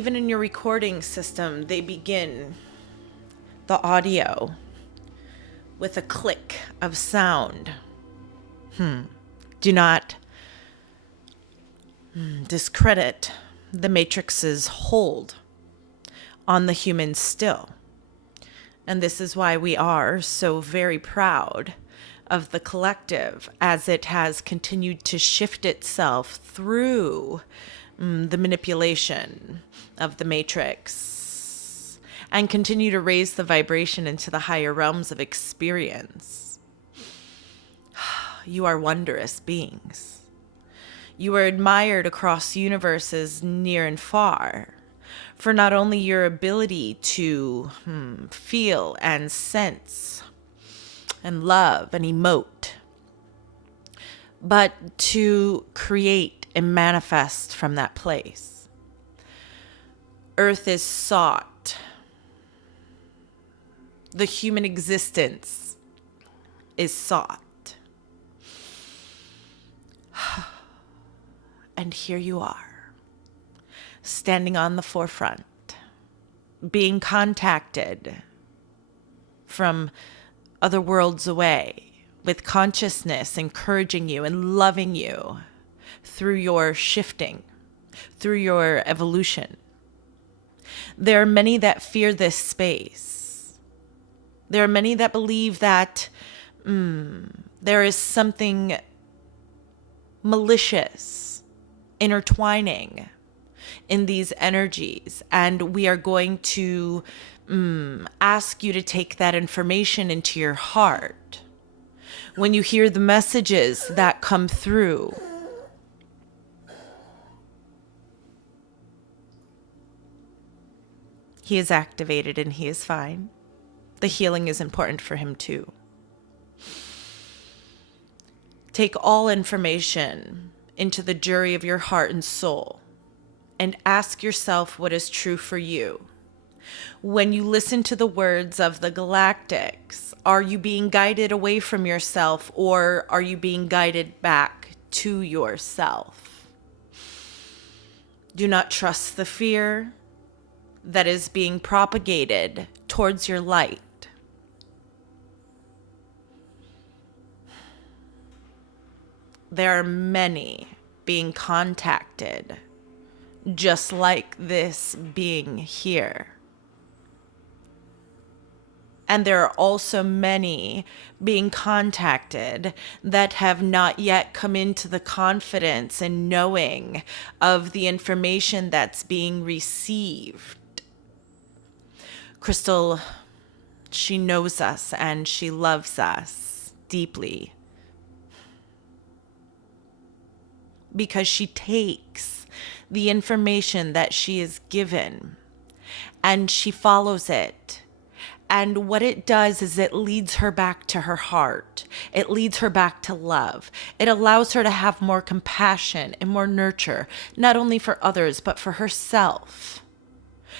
even in your recording system, they begin the audio with a click of sound. Do not discredit the Matrix's hold on the human still. And this is why we are so very proud of the collective as it has continued to shift itself through the manipulation of the Matrix and continue to raise the vibration into the higher realms of experience. You are wondrous beings. You are admired across universes near and far for not only your ability to feel and sense and love and emote, but to create and manifest from that place. Earth is sought. The human existence is sought. And here you are, standing on the forefront, being contacted from other worlds away, with consciousness encouraging you and loving you through your shifting, through your evolution. There are many that fear this space. There are many that believe that there is something malicious intertwining in these energies, and we are going to ask you to take that information into your heart. When you hear the messages that come through, he is activated and he is fine. The healing is important for him too. Take all information into the jury of your heart and soul and ask yourself what is true for you. When you listen to the words of the galactics, are you being guided away from yourself, or are you being guided back to yourself? Do not trust the fear that is being propagated towards your light. There are many being contacted, just like this being here. And there are also many being contacted that have not yet come into the confidence and knowing of the information that's being received. Crystal, she knows us and she loves us deeply, because she takes the information that she is given and she follows it. And what it does is it leads her back to her heart. It leads her back to love. It allows her to have more compassion and more nurture, not only for others, but for herself.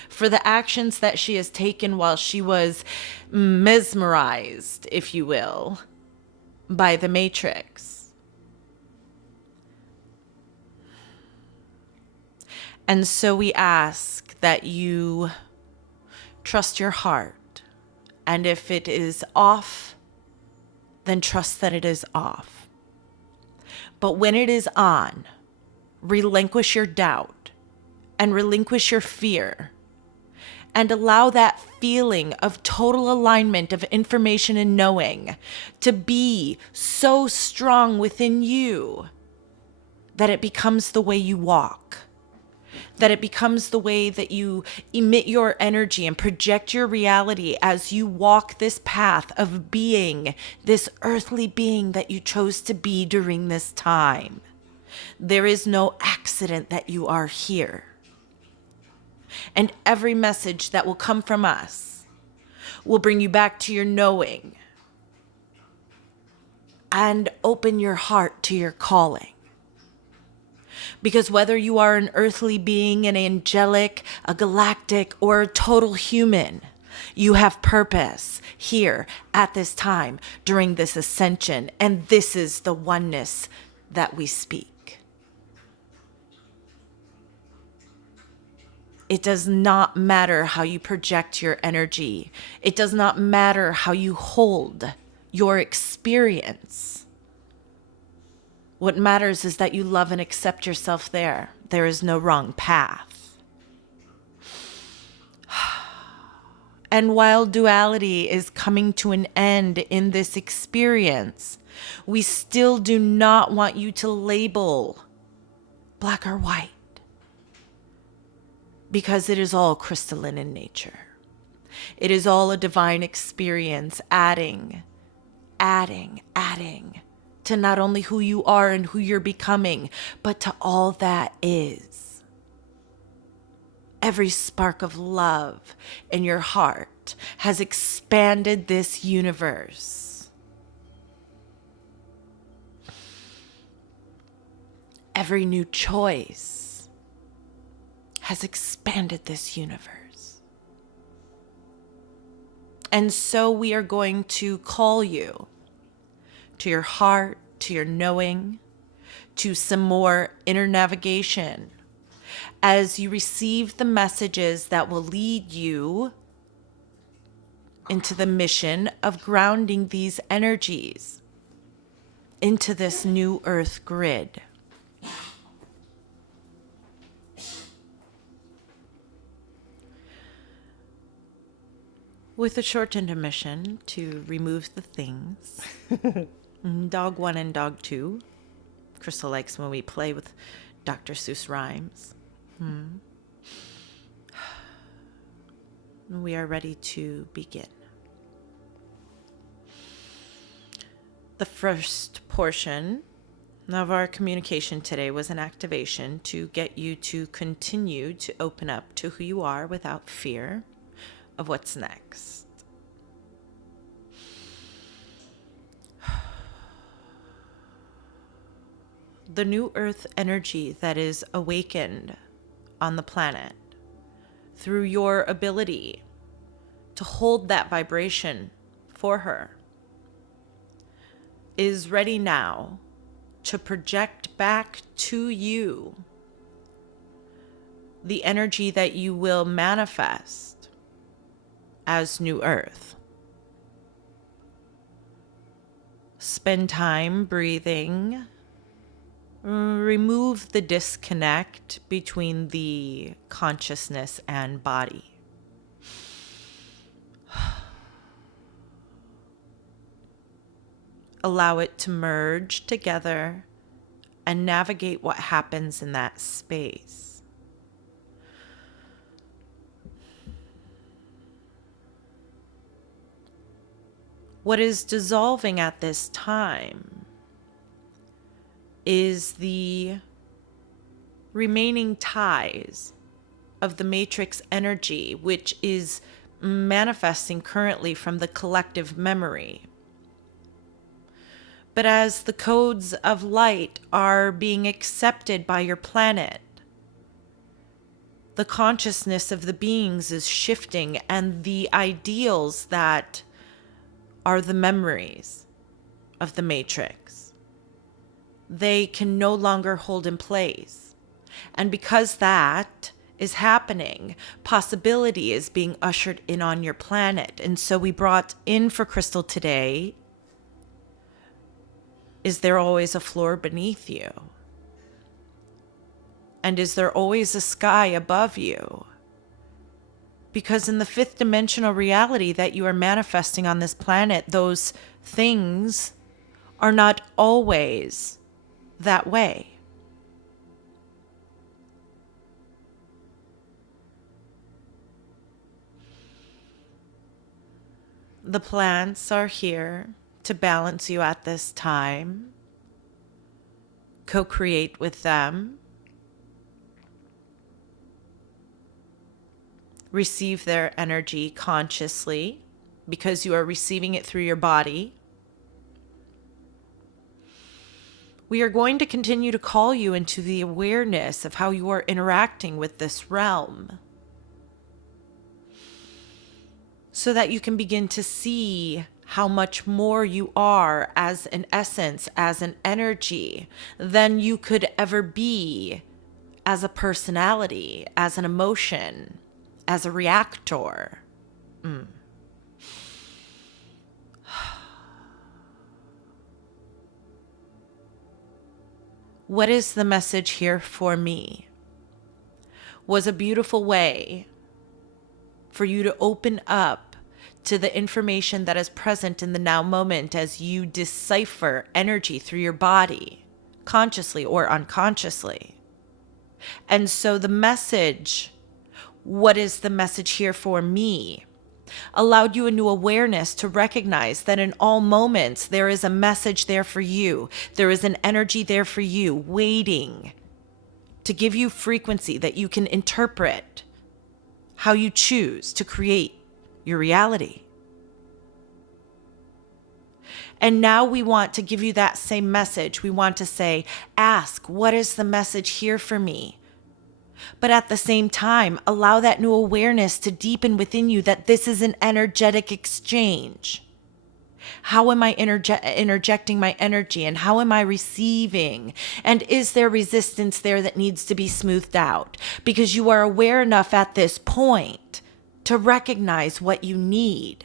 For the actions that she has taken while she was mesmerized, if you will, by the Matrix. And so we ask that you trust your heart. And if it is off, then trust that it is off. But when it is on, relinquish your doubt and relinquish your fear and allow that feeling of total alignment of information and knowing to be so strong within you that it becomes the way you walk. That it becomes the way that you emit your energy and project your reality as you walk this path of being this earthly being that you chose to be during this time. There is no accident that you are here. And every message that will come from us will bring you back to your knowing and open your heart to your calling. Because whether you are an earthly being, an angelic, a galactic, or a total human, you have purpose here at this time during this ascension. And this is the oneness that we speak. It does not matter how you project your energy. It does not matter how you hold your experience. What matters is that you love and accept yourself there. There is no wrong path. And while duality is coming to an end in this experience, we still do not want you to label black or white, because it is all crystalline in nature. It is all a divine experience, adding to not only who you are and who you're becoming, but to all that is. Every spark of love in your heart has expanded this universe. Every new choice has expanded this universe. And so we are going to call you to your heart, to your knowing, to some more inner navigation as you receive the messages that will lead you into the mission of grounding these energies into this new earth grid. With a short intermission to remove the things. Dog 1 and Dog 2. Crystal likes when we play with Dr. Seuss rhymes. We are ready to begin. The first portion of our communication today was an activation to get you to continue to open up to who you are without fear of what's next. The new earth energy that is awakened on the planet through your ability to hold that vibration for her is ready now to project back to you the energy that you will manifest as new earth. Spend time breathing. Remove the disconnect between the consciousness and body. Allow it to merge together and navigate what happens in that space. What is dissolving at this time is the remaining ties of the matrix energy, which is manifesting currently from the collective memory. But as the codes of light are being accepted by your planet, the consciousness of the beings is shifting, and the ideals that are the memories of the matrix, they can no longer hold in place. And because that is happening, possibility is being ushered in on your planet. And so we brought in for Crystal today, is there always a floor beneath you? And is there always a sky above you? Because in the fifth dimensional reality that you are manifesting on this planet, those things are not always that way. The plants are here to balance you at this time. Co-create with them. Receive their energy consciously because you are receiving it through your body. We are going to continue to call you into the awareness of how you are interacting with this realm, so that you can begin to see how much more you are as an essence, as an energy, than you could ever be as a personality, as an emotion, as a reactor. What is the message here for me? Was a beautiful way for you to open up to the information that is present in the now moment as you decipher energy through your body, consciously or unconsciously. And so the message, what is the message here for me, allowed you a new awareness to recognize that in all moments, there is a message there for you. There is an energy there for you waiting to give you frequency that you can interpret how you choose to create your reality. And now we want to give you that same message. We want to say, ask, what is the message here for me? But at the same time, allow that new awareness to deepen within you that this is an energetic exchange. How am I interjecting my energy, and how am I receiving? And is there resistance there that needs to be smoothed out? Because you are aware enough at this point to recognize what you need.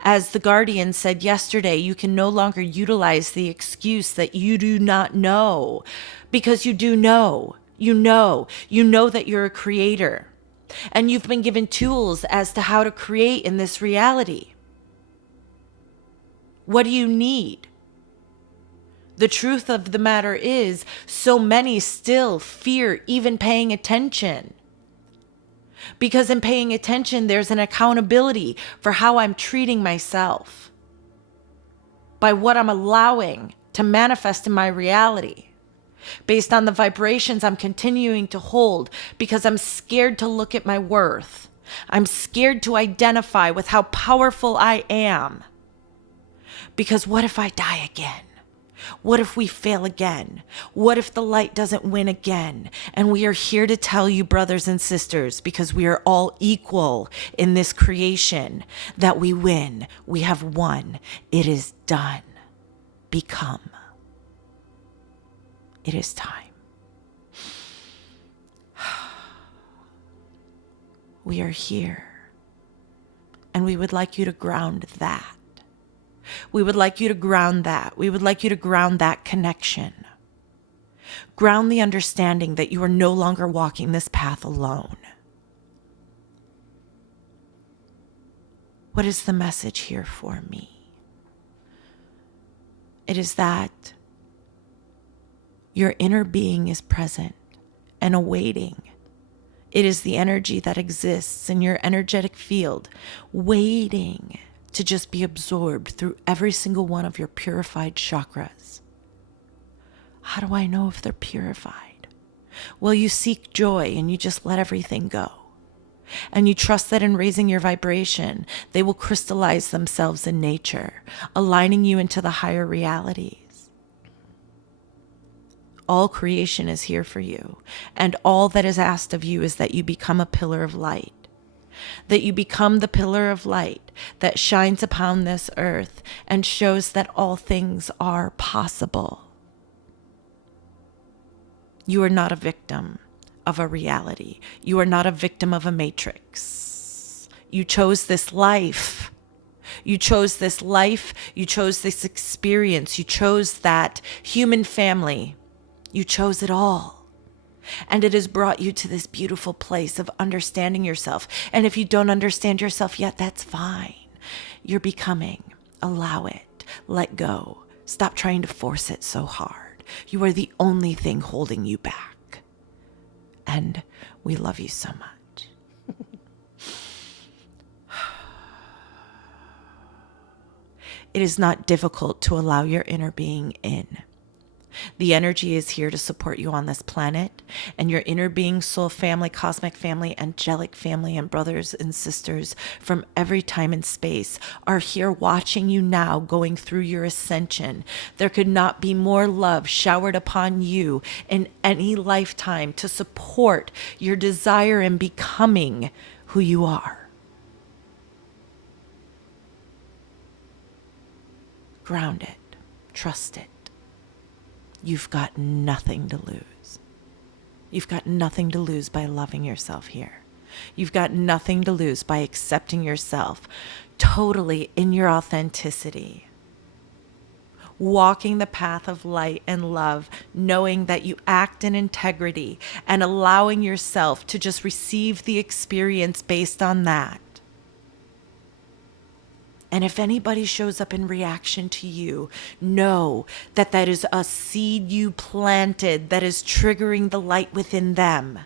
As the Guardian said yesterday, you can no longer utilize the excuse that you do not know, because you do know. You know that you're a creator, and you've been given tools as to how to create in this reality. What do you need? The truth of the matter is, so many still fear even paying attention. Because in paying attention, there's an accountability for how I'm treating myself, by what I'm allowing to manifest in my reality, based on the vibrations I'm continuing to hold, because I'm scared to look at my worth. I'm scared to identify with how powerful I am. Because what if I die again? What if we fail again? What if the light doesn't win again? And we are here to tell you, brothers and sisters, because we are all equal in this creation, that we win. We have won. It is done. Become. It is time. We are here. And we would like you to ground that. We would like you to ground that. We would like you to ground that connection. Ground the understanding that you are no longer walking this path alone. What is the message here for me? It is that your inner being is present and awaiting. It is the energy that exists in your energetic field, waiting to just be absorbed through every single one of your purified chakras. How do I know if they're purified? Well, you seek joy and you just let everything go. And you trust that in raising your vibration, they will crystallize themselves in nature, aligning you into the higher realities. All creation is here for you, and all that is asked of you is that you become a pillar of light. That you become the pillar of light that shines upon this earth and shows that all things are possible. You are not a victim of a reality. You are not a victim of a matrix. You chose this life. You chose this life. You chose this experience. You chose that human family. You chose it all. And it has brought you to this beautiful place of understanding yourself. And if you don't understand yourself yet, that's fine. You're becoming. Allow it. Let go. Stop trying to force it so hard. You are the only thing holding you back. And we love you so much. It is not difficult to allow your inner being in. The energy is here to support you on this planet, and your inner being, soul family, cosmic family, angelic family, and brothers and sisters from every time and space are here watching you now going through your ascension. There could not be more love showered upon you in any lifetime to support your desire in becoming who you are. Ground it. Trust it. you've got nothing to lose. You've got nothing to lose by loving yourself here. You've got nothing to lose by accepting yourself totally in your authenticity. Walking the path of light and love, knowing that you act in integrity and allowing yourself to just receive the experience based on that. And if anybody shows up in reaction to you, know that that is a seed you planted that is triggering the light within them.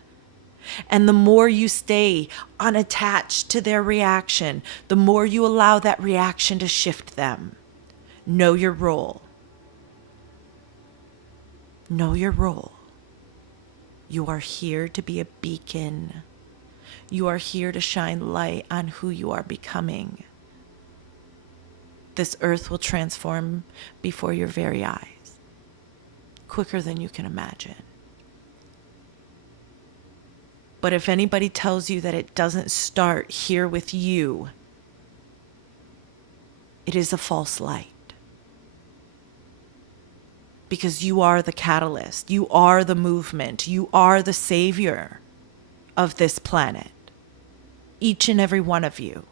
And the more you stay unattached to their reaction, the more you allow that reaction to shift them. Know your role. Know your role. You are here to be a beacon. You are here to shine light on who you are becoming. This earth will transform before your very eyes, quicker than you can imagine. But if anybody tells you that it doesn't start here with you, it is a false light. Because you are the catalyst, you are the movement, you are the savior of this planet. Each and every one of you.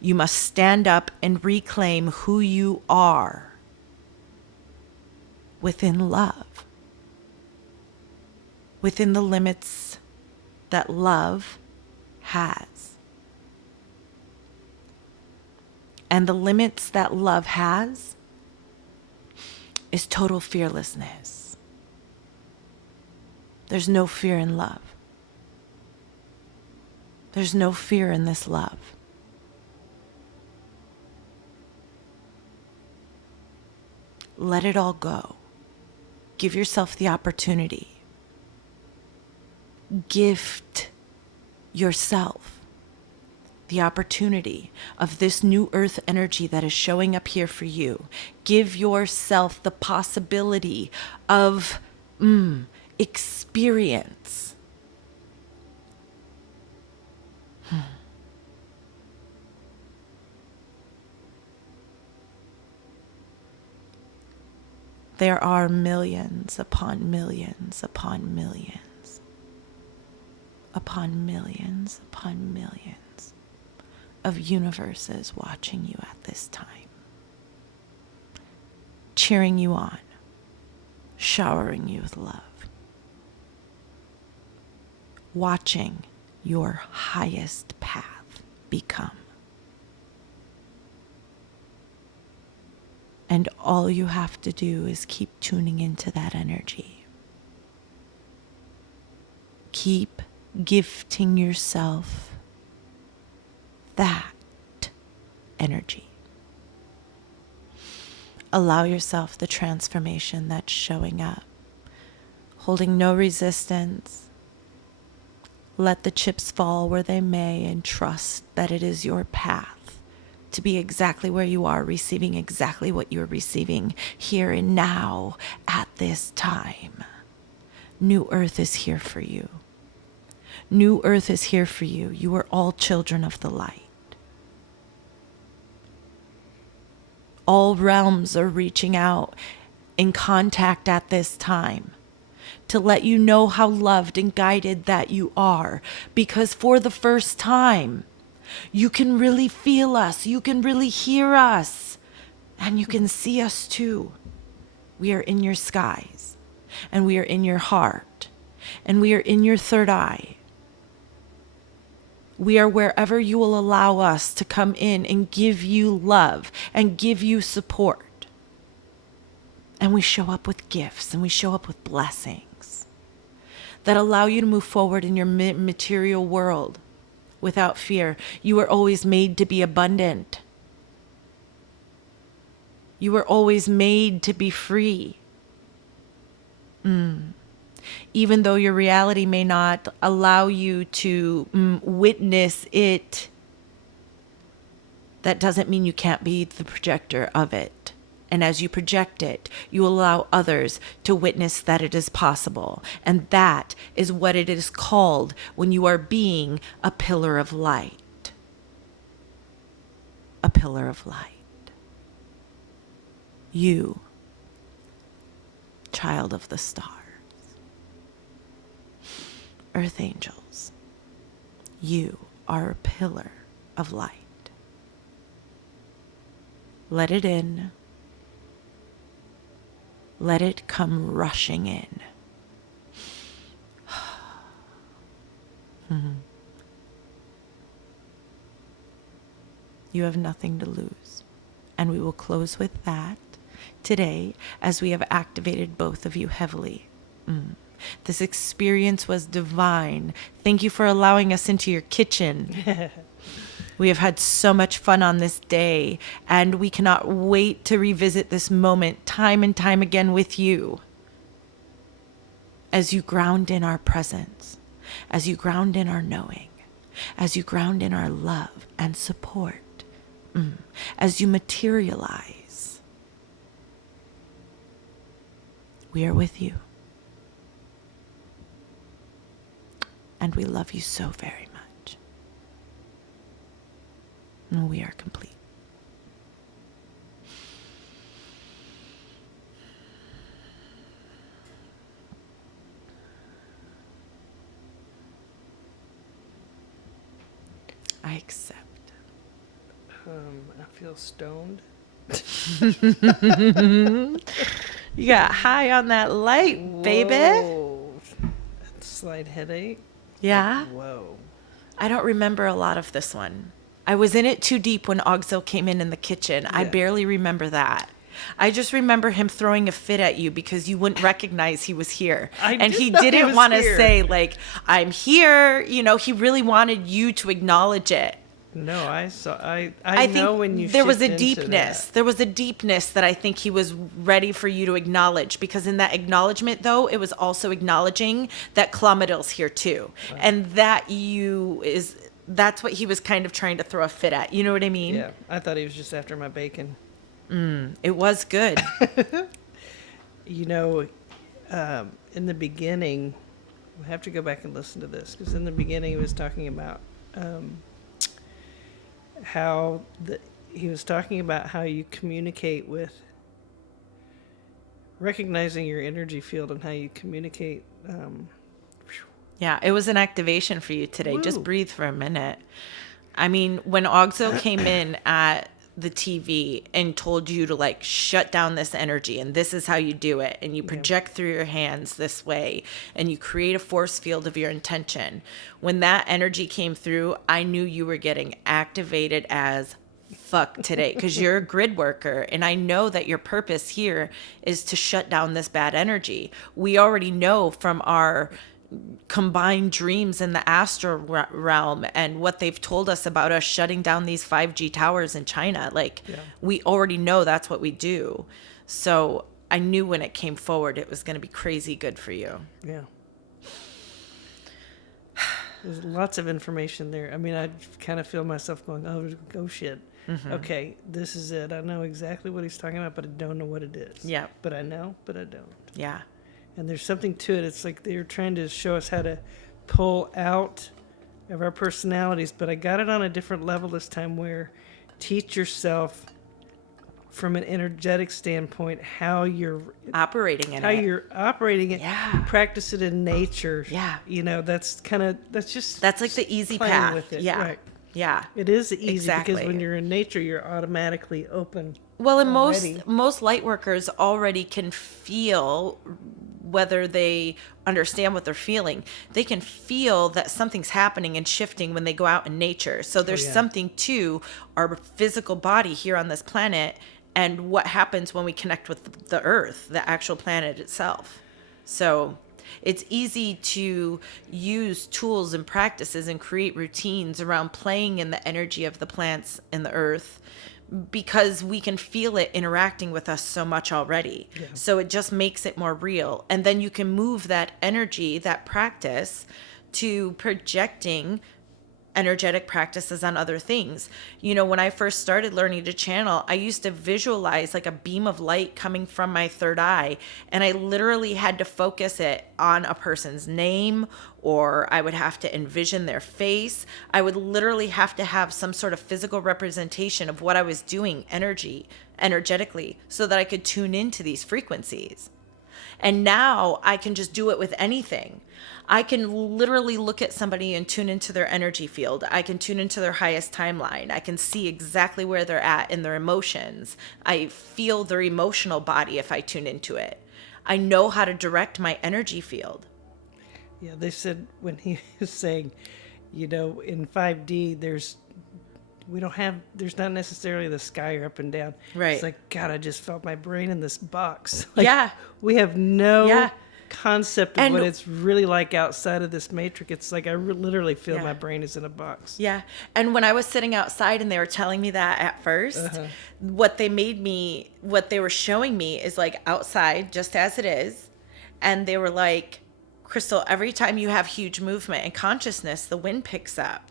You must stand up and reclaim who you are within love, within the limits that love has. And the limits that love has is total fearlessness. There's no fear in love. There's no fear in this love. Let it all go. Give yourself the opportunity. Gift yourself the opportunity of this new earth energy that is showing up here for you. Give yourself the possibility of experience. There are millions upon millions upon millions upon millions upon millions of universes watching you at this time, cheering you on, showering you with love, watching your highest path become. And all you have to do is keep tuning into that energy. Keep gifting yourself that energy. Allow yourself the transformation that's showing up, holding no resistance. Let the chips fall where they may and trust that it is your path to be exactly where you are, receiving exactly what you're receiving here and now at this time. New Earth is here for you. New Earth is here for you. You are all children of the light. All realms are reaching out in contact at this time to let you know how loved and guided that you are, because for the first time, you can really feel us, you can really hear us, and you can see us too. We are in your skies, and we are in your heart, and we are in your third eye. We are wherever you will allow us to come in and give you love and give you support. And we show up with gifts and we show up with blessings that allow you to move forward in your material world without fear. You were always made to be abundant. You were always made to be free. Even though your reality may not allow you to witness it, that doesn't mean you can't be the projector of it. And as you project it, you allow others to witness that it is possible. And that is what it is called when you are being a pillar of light. A pillar of light. You child of the stars. Earth angels, you are a pillar of light. Let it in. Let it come rushing in. You have nothing to lose. And we will close with that today as we have activated both of you heavily. This experience was divine. Thank you for allowing us into your kitchen. We have had so much fun on this day, and we cannot wait to revisit this moment time and time again with you. As you ground in our presence, as you ground in our knowing, as you ground in our love and support, as you materialize, we are with you. And we love you so very much. And we are complete. I accept. I feel stoned. You got high on that light, baby. Whoa. Slight headache. Yeah. Whoa. I don't remember a lot of this one. I was in it too deep when Ogzil came in the kitchen. I Yeah. barely remember that. I just remember him throwing a fit at you because you wouldn't recognize he was here. I And did he know he didn't was want to here. say, like, I'm here. You know, he really wanted you to acknowledge it. No, I saw. I I know think when you. there was shift a into deepness. that. There was a deepness that I think he was ready for you to acknowledge, because in that acknowledgement, though, it was also acknowledging that Clomidil's here too, and that's what he was kind of trying to throw a fit at. You know what I mean? Yeah, I thought he was just after my bacon. It was good. You know, in the beginning, I have to go back and listen to this because in the beginning he was talking about he was talking about how you communicate with recognizing your energy field and how you communicate. Yeah, it was an activation for you today. Just Woo. breathe for a minute. I mean, when Ogzo came in at the TV and told you to like shut down this energy and this is how you do it, and you project through your hands this way and you create a force field of your intention. When that energy came through, I knew you were getting activated as fuck today because you're a grid worker, and I know that your purpose here is to shut down this bad energy. We already know from our combined dreams in the astral realm and what they've told us about us shutting down these 5G towers in China. Like, we already know that's what we do. So I knew when it came forward, it was going to be crazy good for you. Yeah. There's lots of information there. I mean, I kind of feel myself going, oh shit. Okay, this is it. I know exactly what he's talking about, but I don't know what it is. Yeah. But I know, but I don't. Yeah. And there's something to it. It's like they're trying to show us how to pull out of our personalities, but I got it on a different level this time where teach yourself from an energetic standpoint how you're Operating in how it. you're operating it. Yeah. Practice it in nature. Yeah. You know, that's just That's like the easy playing path. with it. Yeah. Right. Yeah. It is easy Exactly. because when you're in nature, you're automatically open. Well, and already. most light workers already can feel, whether they understand what they're feeling, they can feel that something's happening and shifting when they go out in nature. So there's yeah. something to our physical body here on this planet and what happens when we connect with the earth, the actual planet itself. So it's easy to use tools and practices and create routines around playing in the energy of the plants and the earth, because we can feel it interacting with us so much already. Yeah. So it just makes it more real. And then you can move that energy, that practice, to projecting energetic practices on other things. You know, when I first started learning to channel, I used to visualize like a beam of light coming from my third eye, and I literally had to focus it on a person's name, or I would have to envision their face. I would literally have to have some sort of physical representation of what I was doing energetically, so that I could tune into these frequencies. And now I can just do it with anything. I can literally look at somebody and tune into their energy field. I can tune into their highest timeline. I can see exactly where they're at in their emotions. I feel their emotional body if I tune into it. I know how to direct my energy field. Yeah, they said when he was saying, in 5D, there's not necessarily the sky or up and down. Right. It's like, God, I just felt my brain in this box. Like, Yeah. we have no Yeah. concept of And- what it's really like outside of this matrix. It's like I literally feel Yeah. my brain is in a box. Yeah. And when I was sitting outside and they were telling me that at 1st, what they were showing me is like outside just as it is. And they were like, Crystal, every time you have huge movement and consciousness, the wind picks up.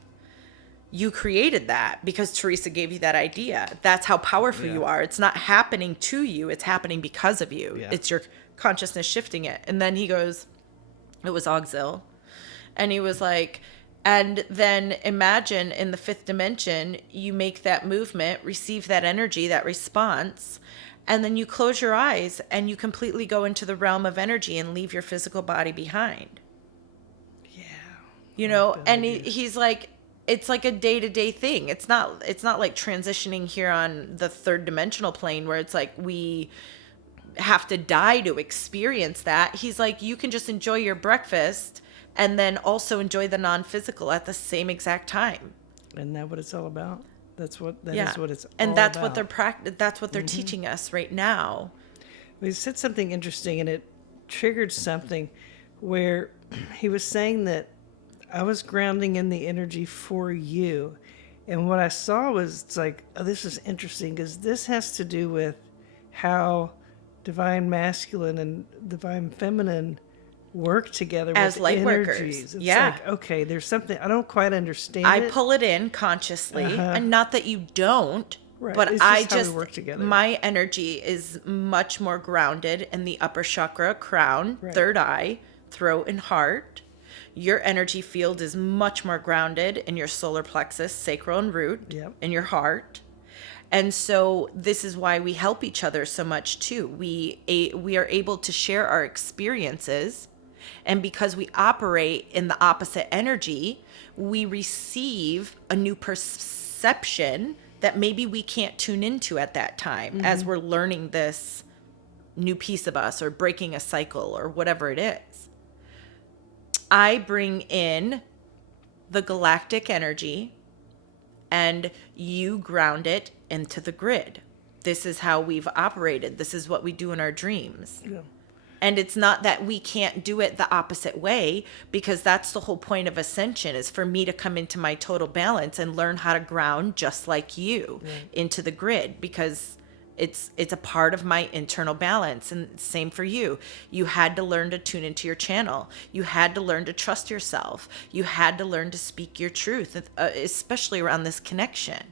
You created that because Teresa gave you that idea. That's how powerful you are. It's not happening to you. It's happening because of you. Yeah. It's your consciousness shifting it. And then he goes, it was Auxil. And he was like, and then imagine in the 5th dimension, you make that movement, receive that energy, that response, and then you close your eyes and you completely go into the realm of energy and leave your physical body behind. Yeah. You know, and he's like, it's like a day-to-day thing. It's not like transitioning here on the 3rd dimensional plane where it's like we have to die to experience that. He's like, you can just enjoy your breakfast and then also enjoy the non-physical at the same exact time. Isn't that what it's all about? That is what it's all and that's about. that's what they're teaching us right now. He said something interesting, and it triggered something where he was saying that I was grounding in the energy for you. And what I saw was, it's like, oh, this is interesting because this has to do with how divine masculine and divine feminine work together As with light energies. workers. It's Yeah. like, okay, there's something, I don't quite understand I it. pull it in consciously, and not that you don't, Right. but It's I just how we just work together. my energy is much more grounded in the upper chakra, crown, Right. 3rd eye, throat, and heart. Your energy field is much more grounded in your solar plexus, sacral, and root, Yep. in your heart. And so this is why we help each other so much too. We are able to share our experiences, and because we operate in the opposite energy, we receive a new perception that maybe we can't tune into at that time as we're learning this new piece of us or breaking a cycle or whatever it is. I bring in the galactic energy and you ground it into the grid. This is how we've operated. This is what we do in our dreams. Yeah. And it's not that we can't do it the opposite way, because that's the whole point of ascension, is for me to come into my total balance and learn how to ground just like you into the grid, because it's a part of my internal balance. And same for you. You had to learn to tune into your channel. You had to learn to trust yourself. You had to learn to speak your truth, especially around this connection.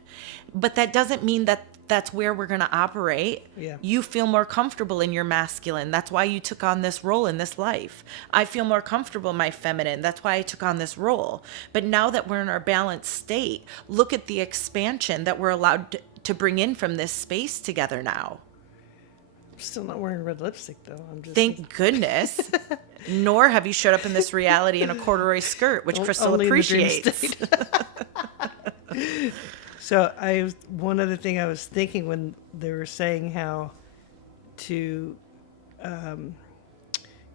But that doesn't mean that that's where we're going to operate. Yeah. You feel more comfortable in your masculine. That's why you took on this role in this life. I feel more comfortable in my feminine. That's why I took on this role. But now that we're in our balanced state, look at the expansion that we're allowed to bring in from this space together now. I'm still not wearing red lipstick, though. I'm just Thank goodness. Nor have you showed up in this reality in a corduroy skirt, which Crystal only in the dream appreciates. So one other thing I was thinking when they were saying how to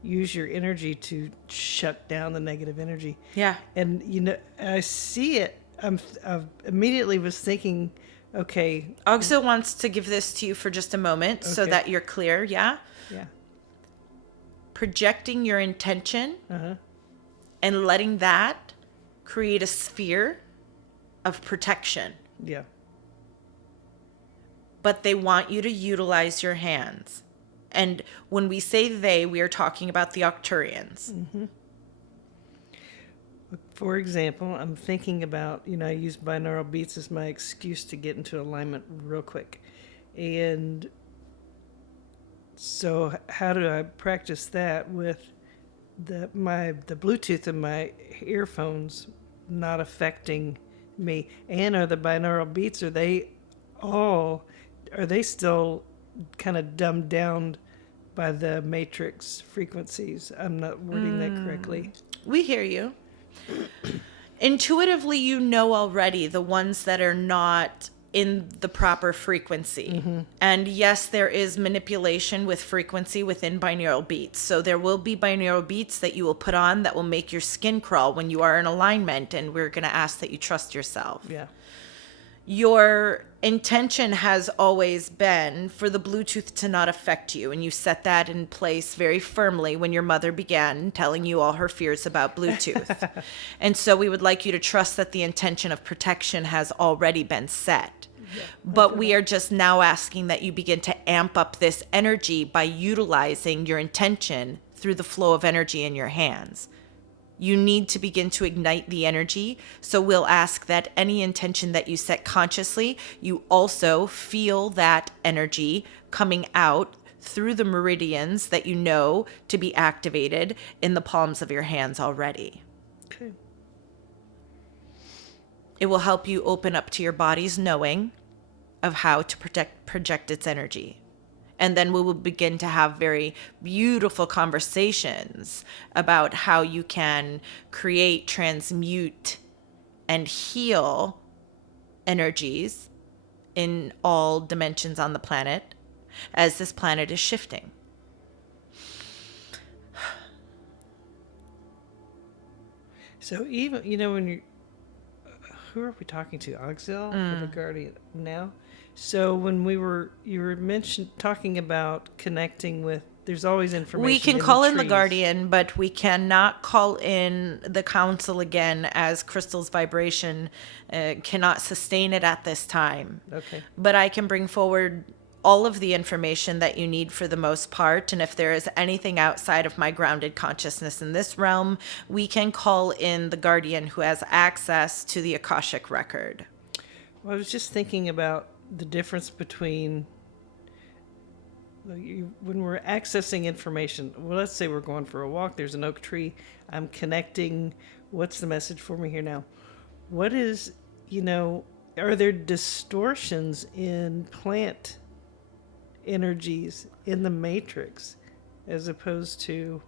use your energy to shut down the negative energy. Yeah. And I see it. I immediately was thinking, okay, Auxil wants to give this to you for just a moment so Okay. that you're clear. Yeah. yeah, Projecting your intention and letting that create a sphere of protection. yeah, But they want you to utilize your hands. And when we say they, we are talking about the Arcturians. For example, I'm thinking about, I use binaural beats as my excuse to get into alignment real quick. And so how do I practice that with the Bluetooth in my earphones not affecting me? And are the binaural beats, are they still kind of dumbed down by the matrix frequencies. I'm not wording that correctly. We hear you. Intuitively, you know already the ones that are not in the proper frequency. And yes, there is manipulation with frequency within binaural beats. So there will be binaural beats that you will put on that will make your skin crawl when you are in alignment. And we're going to ask that you trust yourself. Yeah. Your intention has always been for the Bluetooth to not affect you. And you set that in place very firmly when your mother began telling you all her fears about Bluetooth. And so we would like you to trust that the intention of protection has already been set. Yeah, But we are just now asking that you begin to amp up this energy by utilizing your intention through the flow of energy in your hands. You need to begin to ignite the energy. So we'll ask that any intention that you set consciously, you also feel that energy coming out through the meridians that you know to be activated in the palms of your hands already. Okay. It will help you open up to your body's knowing of how to project its energy. And then we will begin to have very beautiful conversations about how you can create, transmute, and heal energies in all dimensions on the planet as this planet is shifting. So even, when you, who are we talking to? Oxel or the Guardian now? So when you were talking about connecting with, there's always information. We can in call the in the trees. Guardian, but we cannot call in the Council again, as Crystal's vibration cannot sustain it at this time. Okay. But I can bring forward all of the information that you need for the most part. And if there is anything outside of my grounded consciousness in this realm, we can call in the Guardian who has access to the Akashic record. Well, I was just thinking about the difference between when we're accessing information. Well, let's say we're going for a walk. There's an oak tree. I'm connecting. What's the message for me here now? What is, are there distortions in plant energies in the matrix as opposed to...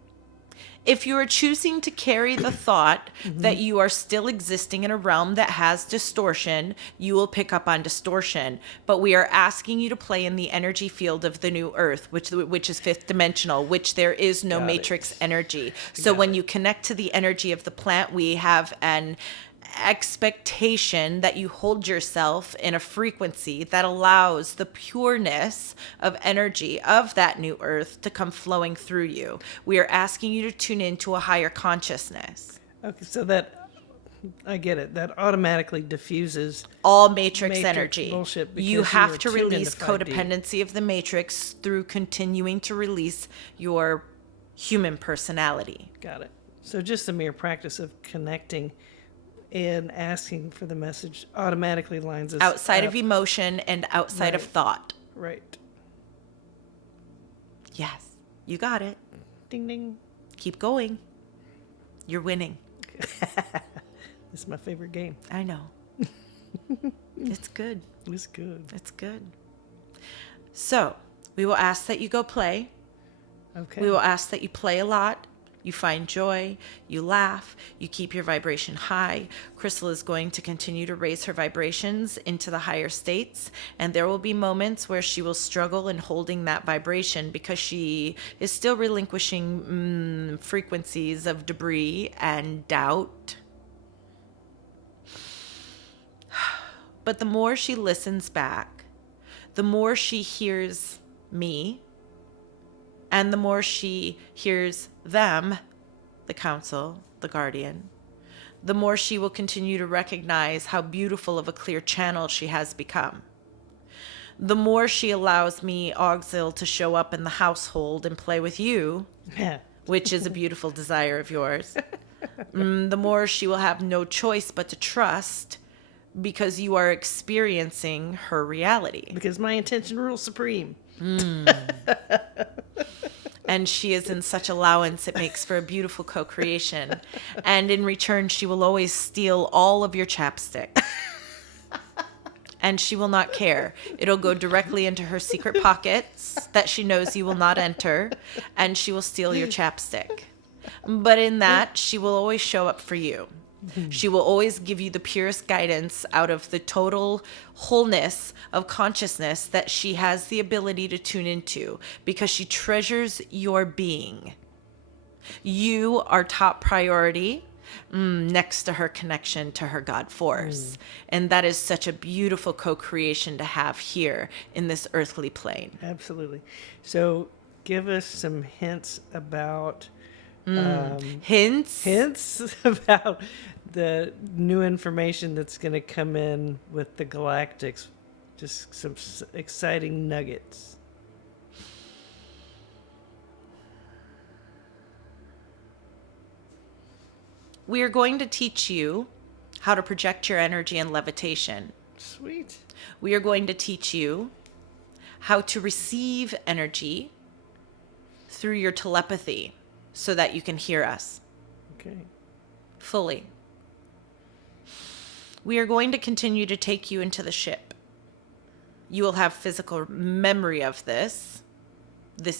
If you are choosing to carry the thought that you are still existing in a realm that has distortion, you will pick up on distortion. But we are asking you to play in the energy field of the new earth, which is fifth dimensional, which there is no Got matrix it. energy. So when you connect to the energy of the plant, we have an expectation that you hold yourself in a frequency that allows the pureness of energy of that new earth to come flowing through you. We are asking you to tune into a higher consciousness. Okay, so that, I get it. That automatically diffuses All matrix Matrix energy. bullshit because You you have are to tuned release into 5D. codependency of the matrix through continuing to release your human personality. Got it. So just the mere practice of connecting and asking for the message automatically lines us Outside up. of emotion and outside of Right. thought. Right. Yes, you got it. Ding ding. Keep going. You're winning. This is my favorite game. I know. It's good. It's good. It's good. So, we will ask that you go play. Okay. We will ask that you play a lot. You find joy, you laugh, you keep your vibration high. Crystal is going to continue to raise her vibrations into the higher states, and there will be moments where she will struggle in holding that vibration because she is still relinquishing frequencies of debris and doubt. But the more she listens back, the more she hears me, and the more she hears them, the council, the guardian, the more she will continue to recognize how beautiful of a clear channel she has become. The more she allows me, Auxil, to show up in the household and play with you, Yeah. which is a beautiful desire of yours, the more she will have no choice but to trust because you are experiencing her reality. Because my intention rules supreme. And she is in such allowance, it makes for a beautiful co-creation. And in return, she will always steal all of your chapstick. and she will not care. It'll go directly into her secret pockets that she knows you will not enter, and she will steal your chapstick. But in that, she will always show up for you. She will always give you the purest guidance out of the total wholeness of consciousness that she has the ability to tune into, because she treasures your being. You are top priority, next to her connection to her God force. And that is such a beautiful co-creation to have here in this earthly plane. Absolutely. So give us some hints about Hints? about the new information that's going to come in with the Galactics. Just some exciting nuggets. We are going to teach you how to project your energy in levitation. Sweet. We are going to teach you how to receive energy through your telepathy so that you can hear us Okay. fully. We are going to continue to take you into the ship. You will have physical memory of this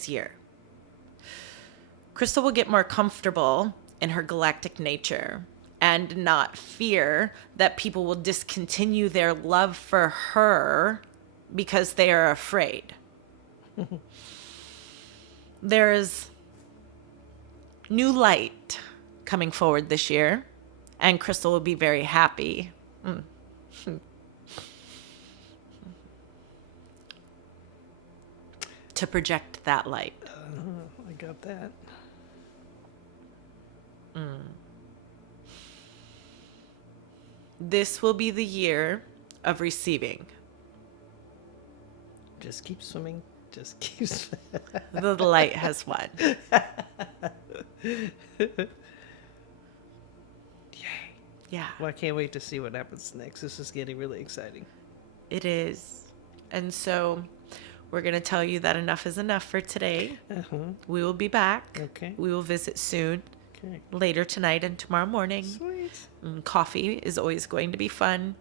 year. Crystal will get more comfortable in her galactic nature and not fear that people will discontinue their love for her because they are afraid. There is new light coming forward this year, and Crystal will be very happy. To project that light. I got that. This will be the year of receiving. Just keep swimming. Just keep swimming. The light has won. Yay. Yeah, Well, I can't wait to see what happens next. This is getting really exciting. it is. And so we're going to tell you that enough is enough for today. Uh-huh. We will be back. Okay. We will visit soon, Okay. later tonight and tomorrow morning. Sweet. Coffee is always going to be fun.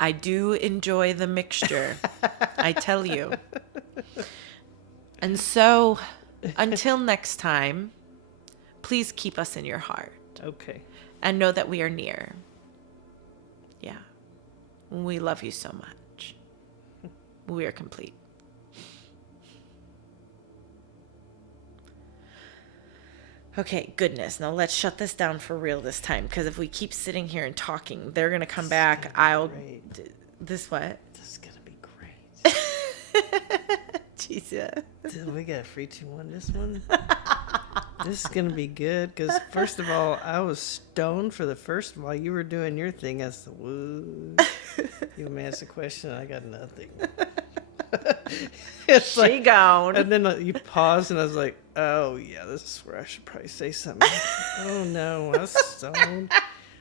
I do enjoy the mixture, I tell you. And so, until next time, please keep us in your heart Okay. and know that we are near. Yeah. We love you so much. We are complete. Okay, goodness. Now let's shut this down for real this time, because if we keep sitting here and talking, they're going to come back. great. This what? This is going to be great. Jesus. Dude, we got 3-2-1 this one. This is going to be good because, first of all, I was stoned for the first while you were doing your thing. I said, woo. You want me to ask a question? I got nothing. It's She gone. and then you paused, and I was like, oh, yeah, this is where I should probably say something. Oh, no, I was stoned.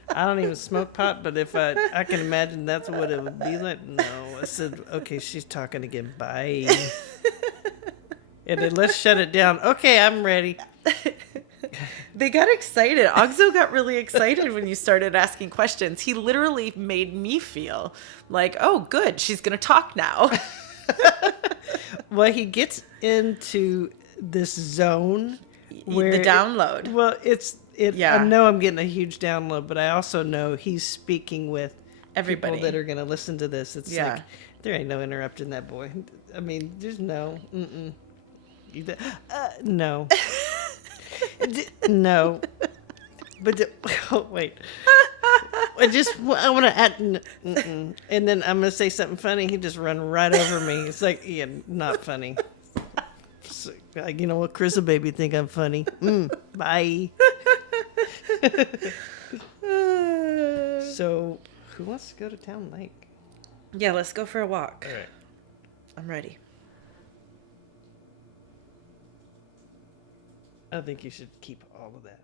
I don't even smoke pot, but if I can imagine that's what it would be like. No, I said, okay, she's talking again. Bye. And then let's shut it down. Okay, I'm ready. They got excited. Ogzo got really excited when you started asking questions. He literally made me feel like, oh, good, she's going to talk now. Well, he gets into this zone where The download. Well, Yeah. I know I'm getting a huge download, but I also know he's speaking with Everybody. people that are going to listen to this. It's Yeah. like there ain't no interrupting that boy. I mean, there's no. No. No. But oh, wait. I want to add, and then I'm gonna say something funny. He just run right over me. It's like, yeah, not funny. So, like, you know what, Chris a baby think I'm funny. Bye. So, who wants to go to Town Lake? Yeah, let's go for a walk. All right. I'm ready. I think you should keep all of that.